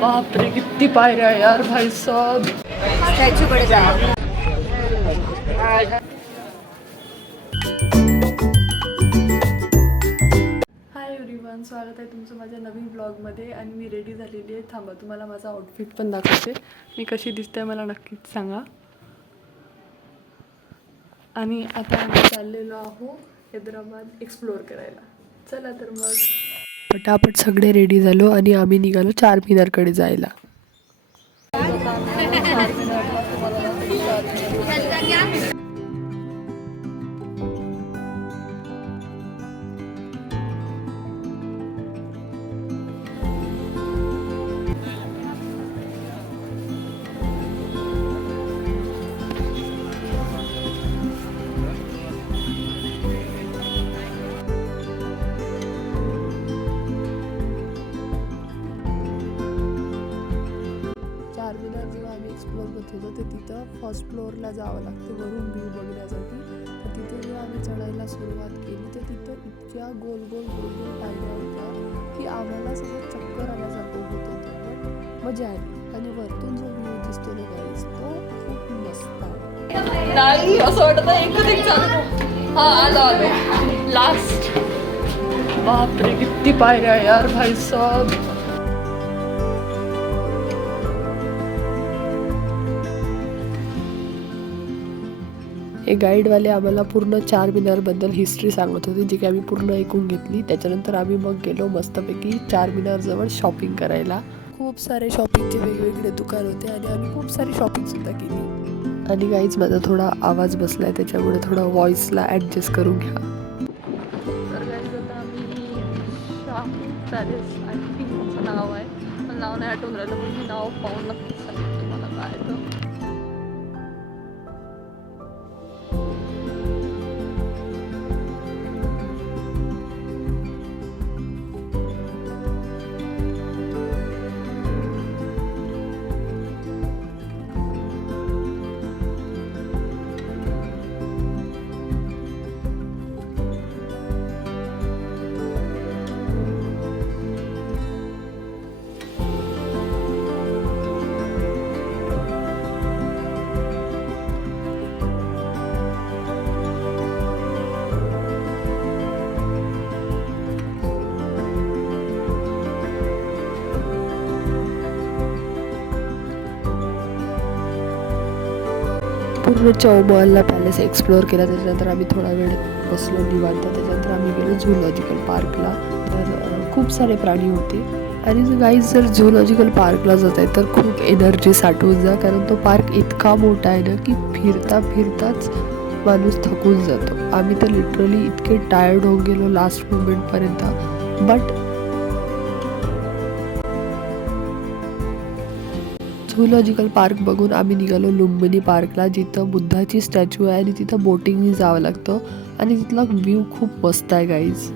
बापरे किती पायऱ्या यार भाई साहब. स्टॅच्यूकडे जा. हाय एव्हरीवन, स्वागत आहे तुमचं माझ्या नवीन ब्लॉगमध्ये. आणि मी रेडी झालेली आहे. थांबा तुम्हाला माझा आउटफिट पण दाखवते. मी कशी दिसते मला नक्कीच सांगा. आणि आता आम्ही चाललेलो आहो हैदराबाद एक्सप्लोअर करायला. चला तर मग पटापट सगळे रेडी झालो आणि आम्ही निघालो चारमिनारकडे जायला. चारमिनार जेव्हा आम्ही एक्सप्लोअर करत होतो ते तिथं फर्स्ट फ्लोअरला जावं लागतं वरून व्ह्यू बघण्यासाठी. तर तिथे जेव्हा आम्ही चढायला सुरुवात केली तर तिथं इतक्या गोल गोल गोल गोल पायऱ्या होत्या की आम्हाला सगळं चक्कर आल्यासारखं होत होतं. पण मजा आली. आणि वरतून जो व्ह्यू दिसतो ना गाईस तो खूप मस्त आहे. नाही असं वाटत एकच एक चालू. हा आलो आलो लास्ट. बापरे किती पायऱ्या यार भाई साहब. हे गाईडवाले आम्हाला पूर्ण चारमिनारबद्दल हिस्ट्री सांगत होते, जी की आम्ही पूर्ण ऐकून घेतली. त्याच्यानंतर आम्ही मग गेलो मस्तपैकी चारमिनारजवळ शॉपिंग करायला. खूप सारे शॉपिंगचे वेगवेगळे दुकान होते आणि आम्ही खूप सारी शॉपिंगसुद्धा केली. आणि गाईज माझा थोडा आवाज बसला आहे त्याच्यामुळे थोडा व्हॉइसला ॲडजस्ट करून घ्या. तर गाईज आता आम्ही शाहू पॅलेस आय थिंक नाव आहे, पण नाव नाही आठवून राहिलं. पण मी नाव पाहून नक्कीच सांगते तुम्हाला काय तर. पूर्ण चौमहल्ला पॅलेस एक्सप्लोअर केला. त्याच्यानंतर आम्ही थोडा वेळ बसलो निवांत. त्याच्यानंतर आम्ही गेलो झूलॉजिकल पार्कला. तर खूप सारे प्राणी होते. आणि गाईज जर झूलॉजिकल पार्कला जात आहे तर खूप एनर्जी साठवून जा, कारण तो पार्क इतका मोठा आहे ना की फिरता फिरताच माणूस थकून जातो. आम्ही तर लिटरली इतके टायर्ड होऊन गेलो लास्ट मोमेंटपर्यंत. बट झूलॉजिकल पार्क बघून आम्ही निघालो लुंबिनी पार्कला, जिथं बुद्धाची स्टॅच्यू आहे आणि तिथं बोटिंगनी जावं लागतं. आणि तिथला व्ह्यू खूप मस्त आहे गाईज.